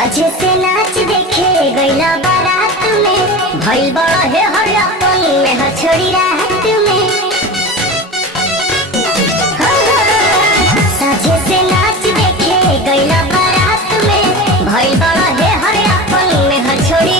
साझे से नाच देखे गईला बारात में, भइल बड़ा है हड़प्पन में हछड़ी रात में। साझे से नाच देखे गईला बारात में, भइल बड़ा है हड़प्पन में हछड़ी